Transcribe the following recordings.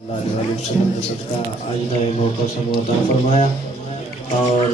اللہ علیہ وسلم کا صدقہ آئندہ موقع سب عطا فرمایا اور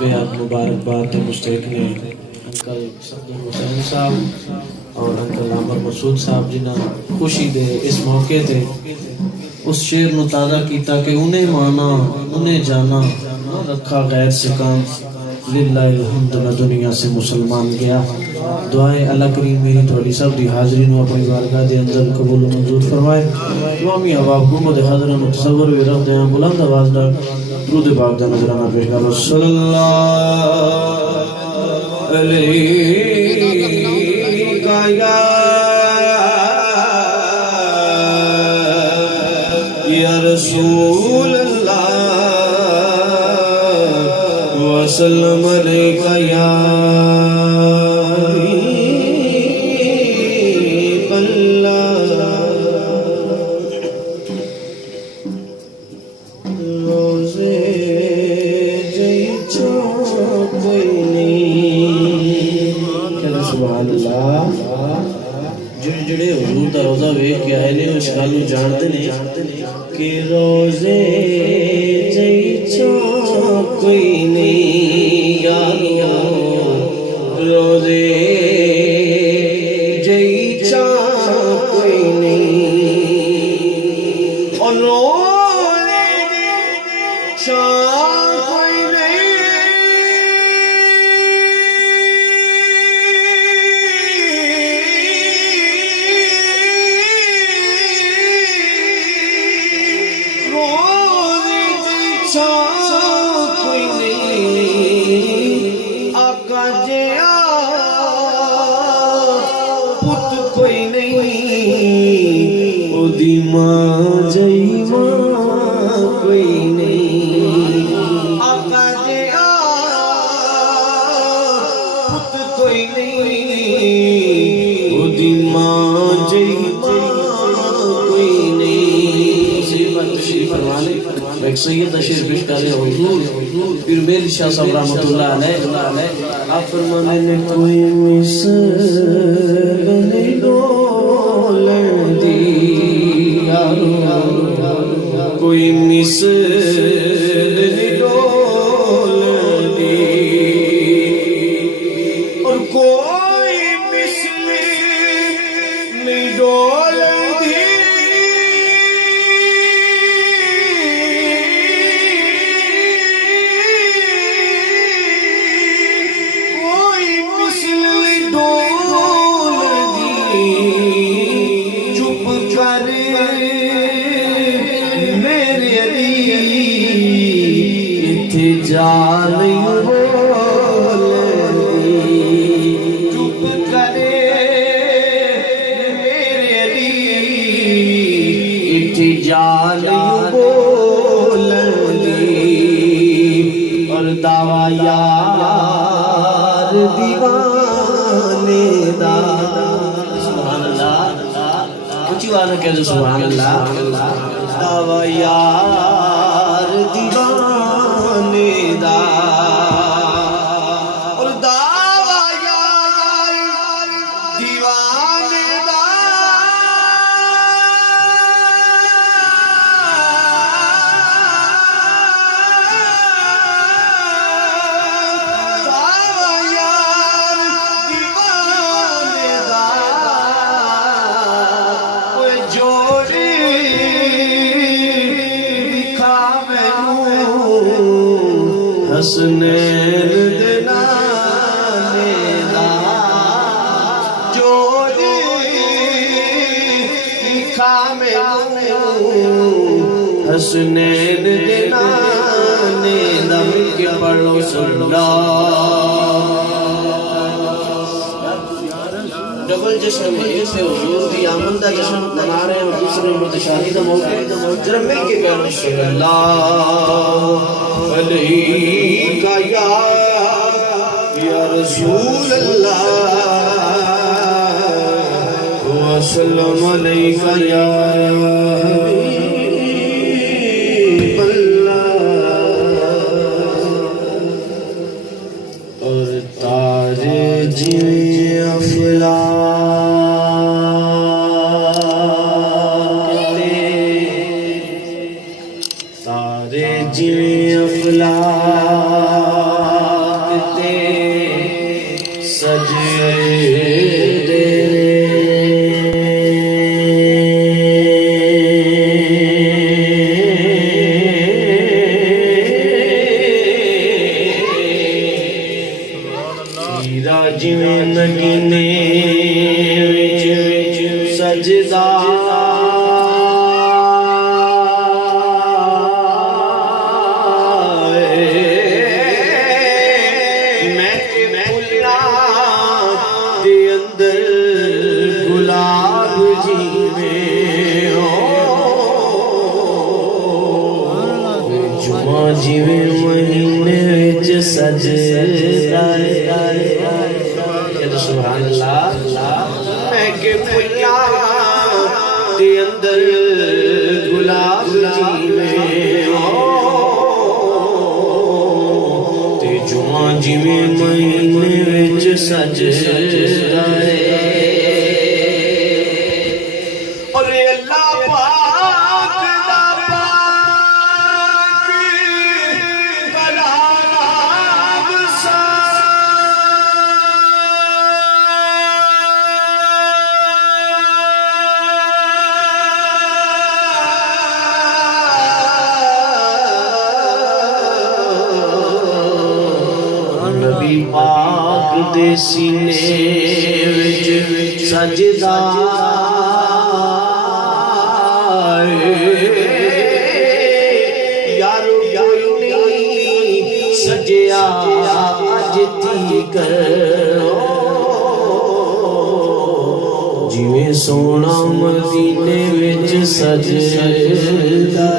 بے حد مبارکباد مشترک نے انکل صفدر حسین صاحب اور انکل عامر مسعود صاحب جنہاں خوشی دے اس موقع تے اس شعر نو تازہ کیتا کہ انہیں مانا انہیں جانا رکھا غیر سے کام للہ الحمد میں دنیا سے مسلمان گیا. دعائیں اللہ کریم میری تھوڑی سب دی حاضری نو اپنی بارگاہ دے اندر قبول و منظور فرمائے. تمامی احباب حکومت حاضرہ متصور و رکھ دیں بلند آواز ڈال درود پاک دا نظرانہ پیش کرو. صلی اللہ علیہ یا رسول اللہ وسلم علیکہ یا حبیب اللہ. روزے جئی چوکئی کہنا سبحان اللہ. جڑے حضور دا روزہ ویکھ کے آئے نے اس گل نوں جانتے نے کہ روزے جئی چوکئی نہیں روزے جئی چوکئی نہیں اور روزے چوکئی نہیں کوئی نہیں آقا جیا پت کوئی نہیں او دی ماں جئی ماں کوئی نہیں آقا جیا پت کوئی نہیں او دی ماں جئی ماں کوئی نہیں. تشریف فرمانے ایک سید تشریف پیش کر رہے حضور پھر میری شاہ صاحب رحمت اللہ علیہ آپ فرمانے نے کوئی مثل نہیں ڈولن دی کوئی مثل نہیں ڈولن دی اور کوئی مثل نہیں ڈولن دی جا نہیں بولنی چپ کرے میرے علی اٹھ جا نہیں بولنی اور دعویٰ یار دیوانے دا. سبحان اللہ کچھ وانا کہہ دو سبحان اللہ. دعویٰ یار دیوانے دا اور دعویٰ یار دیوانے دا دعویٰ یار دیوانے دا کوئی جوڑی دکھا حسنین دنانے دا جوڑی لکھا میں حسنین دنانے دا. مل کے پڑھ لو سنڈا ڈبل جشن میں ایک سے حضور دی آمد دا جشن منا رہے ہیں اور دوسرے مرتشاہی دا موقع ذرا مل کے پیار صلی اللہ علیہ یا رسول اللہ وسلم علیہ یا حبیب اللہ. اور تارے جویں افلاک جویں افلاک تے سجدے ہیرا جویں نگینے وچ سجدہ جویں مہینے وچ سجدہ سبحان اللہ میں کہ پھلا دے اندر گلاب جیویں تے جواں جویں مہینے وچ سجدہ اور اللہ پاک دا نبی پاک دے سینے وچ سجدہ یارو نہیں سجیا اج تیکر جویں سونا مدینے وچ سجدہ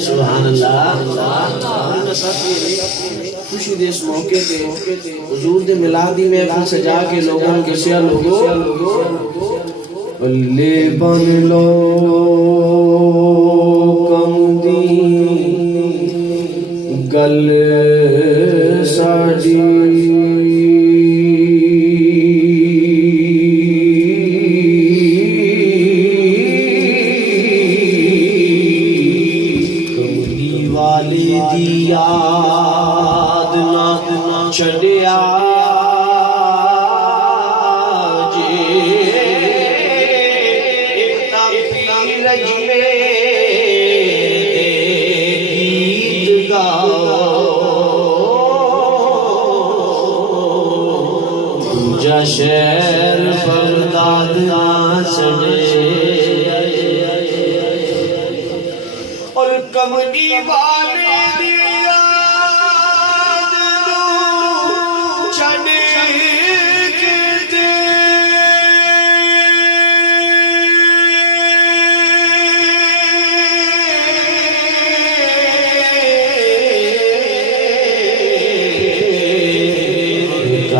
سبحان اللہ خوشی دے اس موقع تے حضور دے میلادی محفل سجا کے لوگوں کے سیا لوگوں بلے بن لو کم دی گل ساجی کملی والی دیا چھڑیا جی ایتا پیر جویں گیت گاؤ دوجا شہر بغداد نہ چھڑے اور کملی والے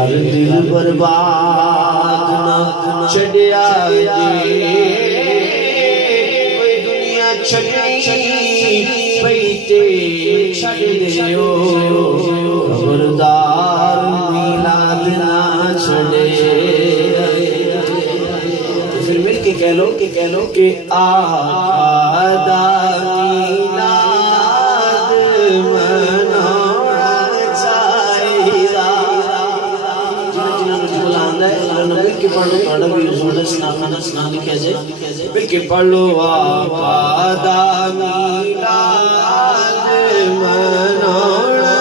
دل برباد نہ چھڑیا جی دنیا چھڑی پیتے چھڑ دیو خبردار میلاد نہ چھڑے تو پھر مل کے کہہ لو کہ آدھا میلاد منانا چاہیے مل کے پڑھ لو پڑھا بھی حضور سنا لکھا جائے مل کے پڑھ لو آبادا میلاد منانا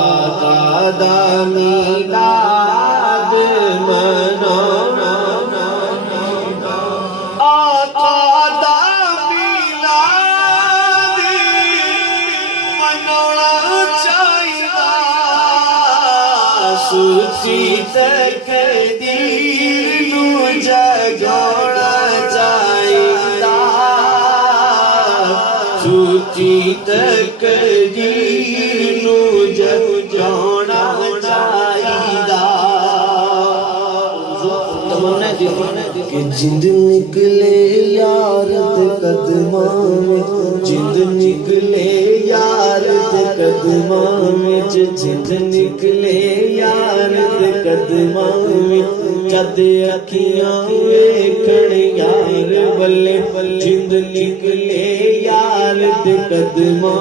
دادا میلاد منانا آقا دا میلاد منانا چاہیے سوچی تقدیر نو جگانا چاہیے سوچی تقدیر نو جگانا چاہیے تمنا کہ جند نکلے یار دے قدماں میں جند نکلے یار دے قدماں میں جند نکلے یار دے قدماں میں جد اکھیاں ویکھن یار بلے دے قدماں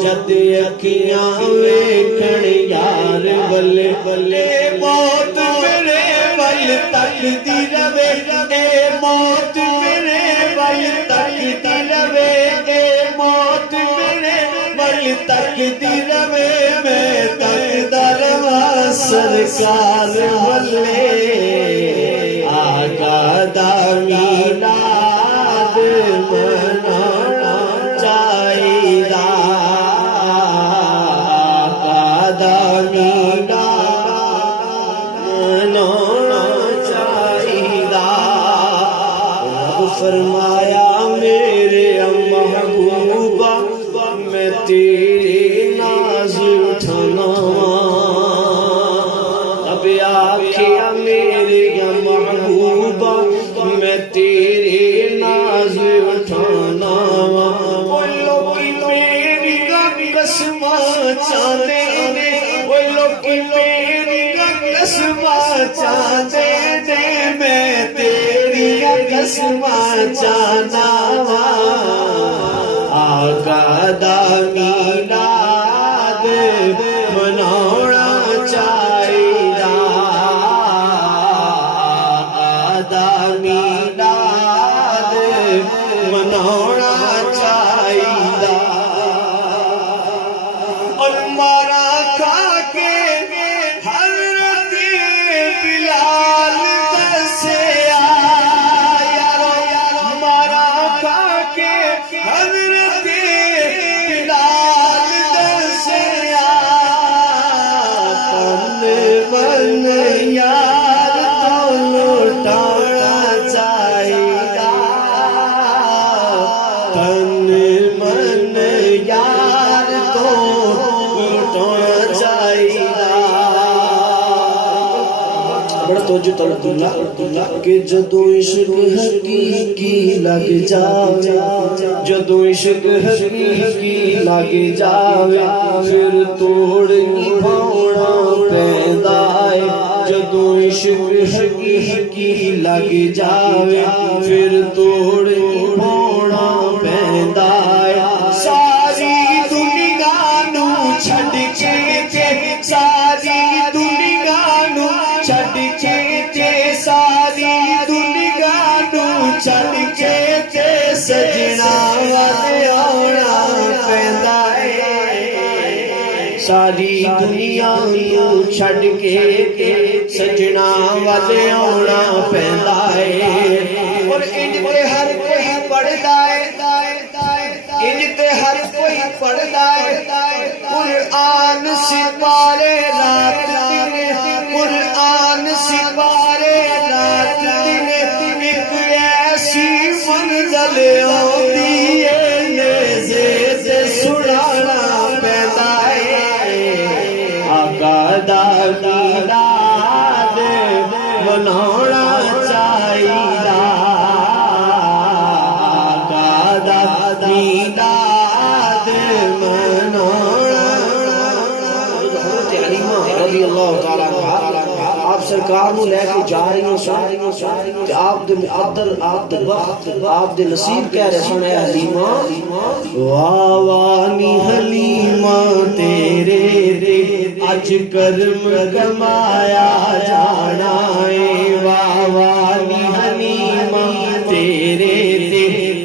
جد اکھیاں ویکھن یار بلے بلے موت میرے ول تکدی رہے اے موت میرے ول تکدی رہے اے موت میرے ول تکدی رہے میں تکدا رہواں سرکار ولے آقا دا میلاد منانا چاہیدا آقا دا میلاد منانا چاہیدا رب فرمایا میرے محبوبہ میں تیرے ناز اٹھانا اب آکھیا میرے محبوبہ میں تیرے ناز اٹھانا وہ لوگ میری قسمہ چاہتے نے وہ لوگ میری قسمہ چاہتے نے میں تیری قسمہ چاہنا آقا دا میلاد منانا چاہیدا آقا دا میلاد منانا چاہیدا اور مارا کھا کے حضرت بلال دسے مارا کھا کے حضرت بلال دسے تن من یار تو لوٹانا چاہیدا تن من یار تو لوٹانا چاہیدا بڑا توجہ اللہ کہ جدو عشق حقیقی لگ جاوے جدو عشق حقیقی لگ جاوے پھر توڑ نبھاؤنا پیندا ہے جدو عشق حقیقی لگ جاوے پھر توڑ نبھاؤنا پیندا ہے ساری دنیا نو چھڈ کے ساری دنیا نو چھڈ کے ساری دنیا نو چھڈ کے سجنا ول آنا پیندا ہے ساری دنیا نو چھڈ کے سجنا ول آنا پیندا ہے اور انج تے ہر کوئی پڑھدا ہے انج تے ہر کوئی پڑھدا ہے قرآن سپارے رات دن قرآن سپارے رات دن ایک ایسی منزل آتی ہے نیزے سے سڑانا پیندا ہے آقا دا میلاد منانا چاہیدا آقا دا میلاد منانا رضی اللہ تعالیٰ آپ سرکار نو لے کے جا رہی ہوں کہ آپ دے مقدر آپ دے وقت آپ دے نصیب کہہ رہے سنے حلیمہ واوانی حلیمہ تیرے اج کرم کمایا جانا ہے واوانی حلیمہ تیرے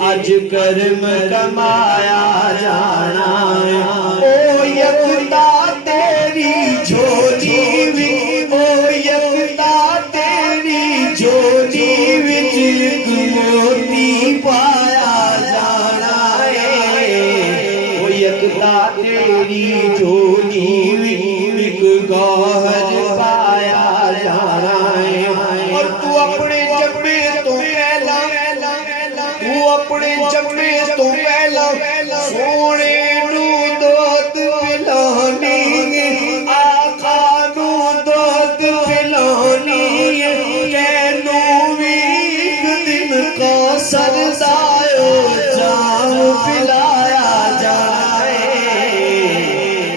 اج کرم کمایا جانا ہے او یکتا تیری جھولی وی او یکتا تیری جھولی وچ موتی پایا جانا ہے او یکتا تیری جھولی وچ گوہر پایا جانا ہے اور تو اپنے جبے تو پہلا تو اپنے جبے تو پہلا سونے نو دودھ پلانی آقا نو دودھ پلانی تینوں بھی ایک دن کا سردایو جام پلایا جائے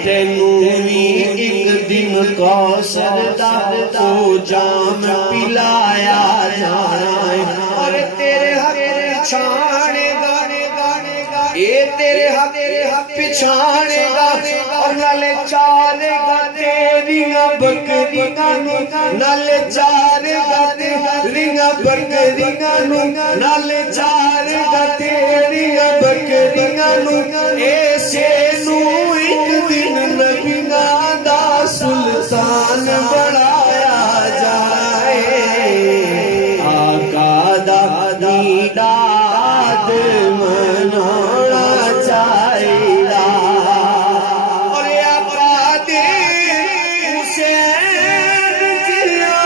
تینوں بھی ایک دن کا سردار کو جام پلایا جائے اور تیرے حق چھانے گانے اے تیرے حق پچھانے گا اور نالے چارے گا تیریاں بکریاں نو نالے چارے گا تیریاں بکریاں نو نالے چارے گا تیریاں بکریاں نو ایسے نو ایک دن نبیاں دا سلطان بنایا جائے آقا دا دیدار منانا چاہیے اور آقا دے حسین جیا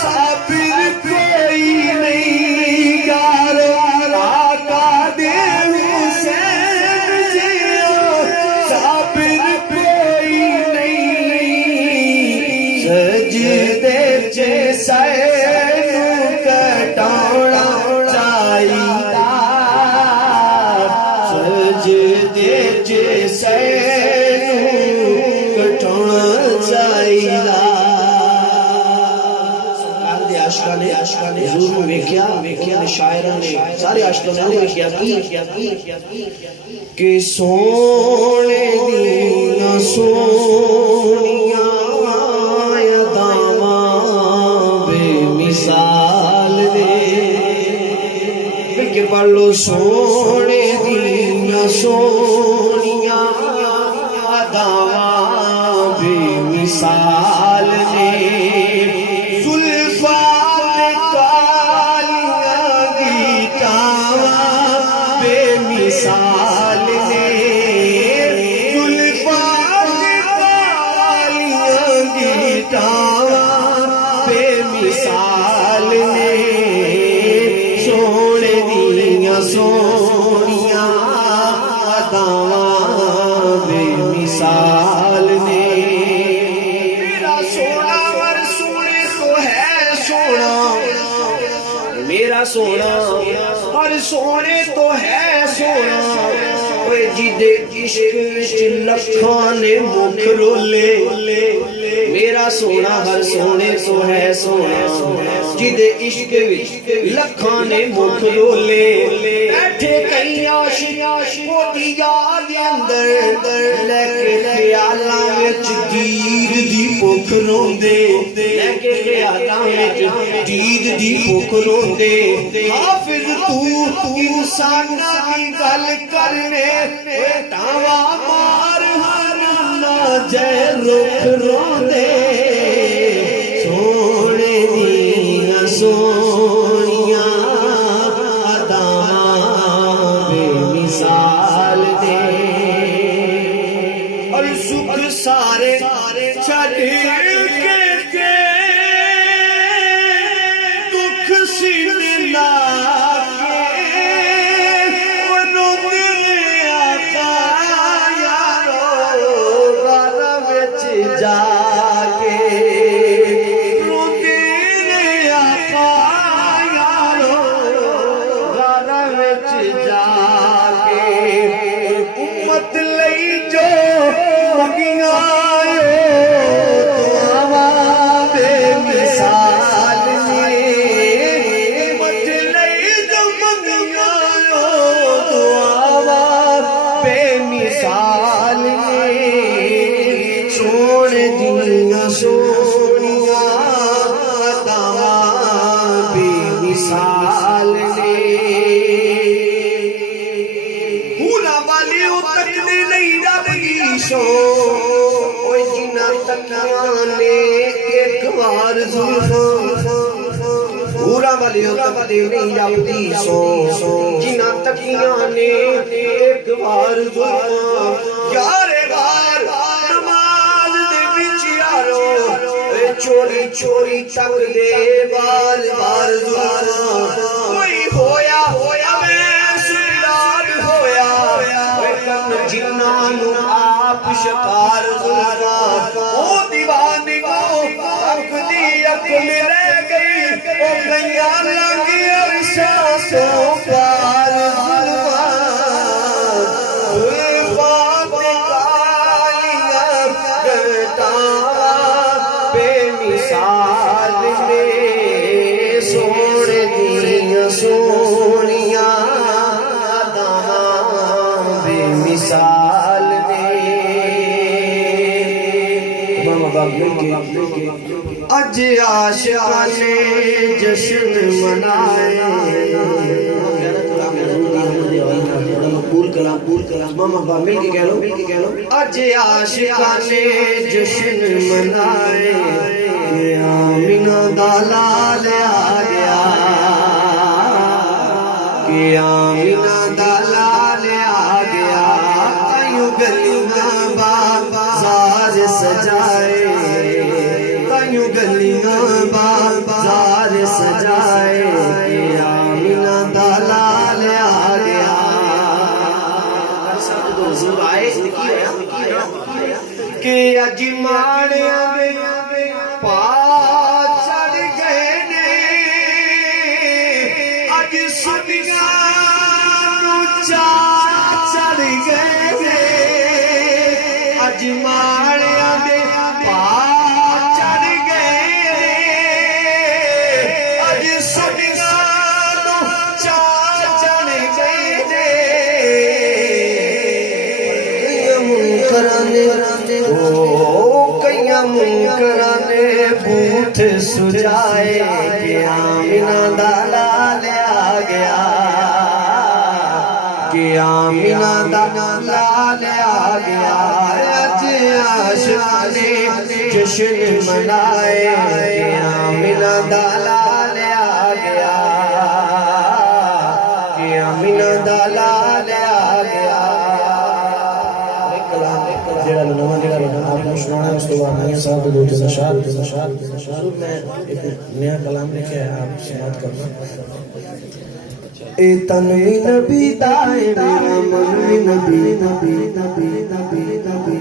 صابر کوئی نہیں یار آقا دے حسین جیا صابر کوئی نہیں سجدے جیسا حضور کو ویکھیا شاعران نے سارے عاشقاں نے ویکھیا کہ سونے دیاں سونیاں اداواں بے مثال نے کہ پڑھ لو سونے دیاں سونیاں اداواں بے مثال نے سونیاں اداواں بے مثال نے میرا سونا ور سونے تو ہے سونا میرا سونا ہر سونے تو ہے سونا جدے عشق وچ لکھاں نے مکھ رولے میرا سونا ہر سونے تو ہے سونا جدے عشق وچ لکھاں نے مکھ رولے بیٹھے کئی عاشق موتی یاد اندر لے کے خیالاں وچ دید دی بھوک روندے لے کے خیالاں وچ دید دی بھوک روندے حافظ تو انساناں دی گل کرنے ٹاوا مار ہر جے رخ روندے سونے دیاں سونیاں اداواں بے مثال دے اور سکھ سارے چھڈ کے دکھ سینے لا جا کے روندے نے آقا یارو گھر وچ جا کے امت لئی جو منگیاں دعاواں بے مثال نے امت لئی جو منگیاں دعاواں بے مثال نے سونے دیاں سونیاں اداواں بے مثال نے ہونا والی تکنے نہیں رب دی سو اوے جنہ تکیاں نے ایک بار زلفاں پورا والی تکنے نہیں رب دی سو جنہ تکیاں نے ایک بار زلفاں یار بار چوری چوری تک دے بار بار زلفاں کوئی ہویا میں سردار ہویا کرن جناں نو آپ شکار زلفاں او دیوانی کو تک دی عقل رہ گئی او گئیاں لنگی احساسوں پار زلفاں سونیاں اداواں بے اج عاشقاں نے جشن منایا پور کلام ماما با مل کے کہہ لو اج عاشقاں نے جشن منائے آمینہ دا لال آ گیا کہ آمینہ دا لال آ گیا تائیوں گلیاں بازار سجائے تائیوں گلیاں بازار سجائے کہ آمینہ دا لال آ گیا کہ اج ماڑیاں دے پا چڑھ گئے نے اج سنیاں نوں چاہ چڑھ گئے نے اج ماڑیاں دے پا چڑھ گئے اج سنیاں نوں چاہ چڑھ گئے نے کئیاں منکراں نے بوتھ سجائے کہ آمینہ دا لال آ گیا کہ آمینہ دا لال آ گیا اج عاشقاں نے جشن منائے کہ آمینہ دا لال آ گیا کہ آمینہ دا لال آ گیا جڑا نواں آپ کو سنانا ہے اس کے بعد میاں صاحب دو تین اشعار میں ایک نیا کلام لکھا ہے آپ سماعت کرنا اے تنوی نبی دائے میرا منوی نبی نبی نبی نبی نبی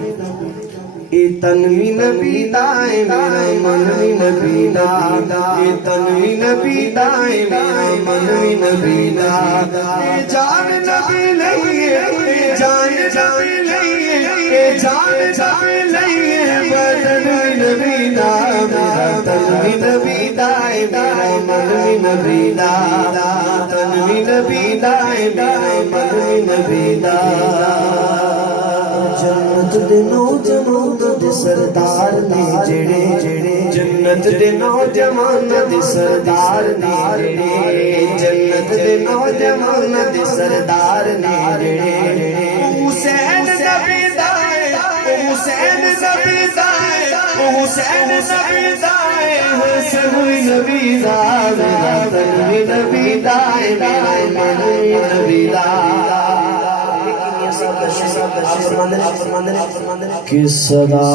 اے تنوی نبی دائے میرا منوی نبی نبی اے تنوی نبی دائے میرا منوی نبی نبی جان نبی لئیے جان نبی لئیے جان جان لئیے بدنوی نبی دا میرا تنوی نبی دائے میرا منوی نبی دا تنوی نبی دائے میرا منوی نبی دا جنت دے نوجوان دے سردار نے جڑے جنت دے نوجوان دے سردار نے جڑے جنت دے نوجوان دے سردار نے جڑے حسین نبی دائے حسین نبی دائے حسین نبی دائے حسین نبی دائے تنوی نبی دائے میرا منوی نبی دائے کہ صدا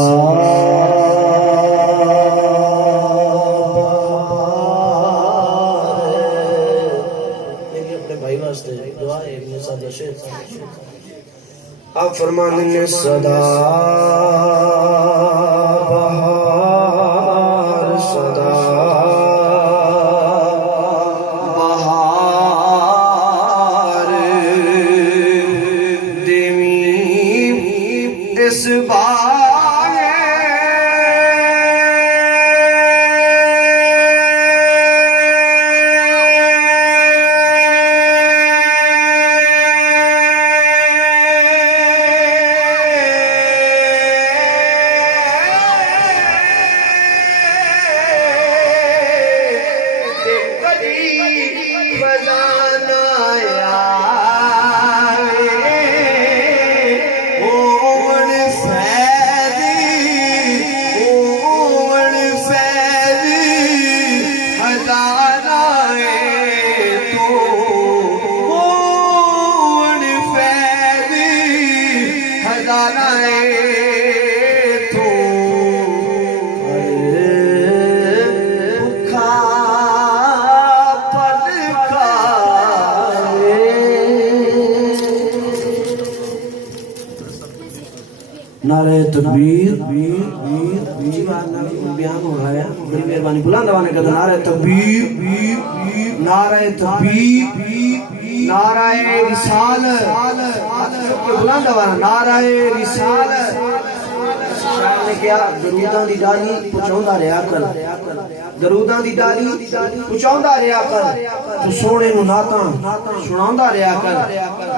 اپنے بھائی واسطے دعا ہے آپ فرمانے نے صدا بہار صدا اس بارے بجانا نعرہ تکبیر بیان ہو رہا ہے بڑی مہربانی بلند آواز میں کہتا نعرہ تکبیر نعرہ تکبیر نعرہ رسالت بلند آواز نعرہ رسالت شاہ نے کیا دروداں دی ڈالی پہنچاوندا رہیا کر دروداں دی ڈالی پہنچاوندا رہیا کر تو سونے نو نعتاں سناوندا رہیا کر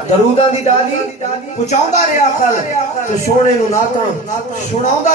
دروداں دی ڈالی پہنچاوندا رہیا کر تو سونے نو نعتاں سناوندا